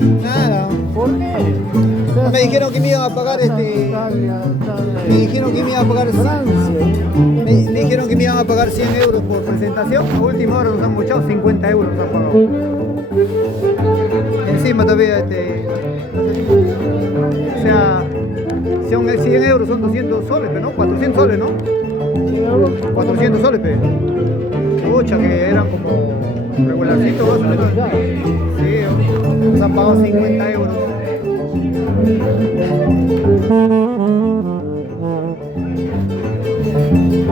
Nada. ¿Por qué? Me dijeron que me iban a pagar Me dijeron que me iban a pagar. Me dijeron que me iban a pagar 100 euros por presentación. A última hora nos han mochado 50 euros nos han pagado. Encima todavía o sea, si son 100 euros son 200 soles, pero no, 400 soles, ¿no? 400 soles, pero. Pucha, que eran como regularcitos, más o menos. Sí, nos han pagado 50 euros.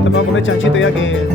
Vamos a comer chanchito ya que.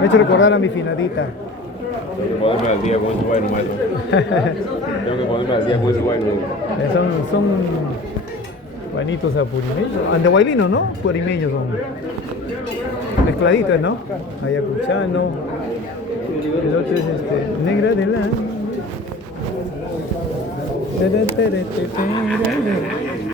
Me hizo recordar a mi finadita. Tengo que ponerme al día con ese bueno, maestro. Tengo que ponerme al día con ese bueno. Son buenitos apurimeños. Andahuaylinos, ¿no? Purimeños son. Mezcladitos, ¿no? Ayacuchano. El otro es negra de la...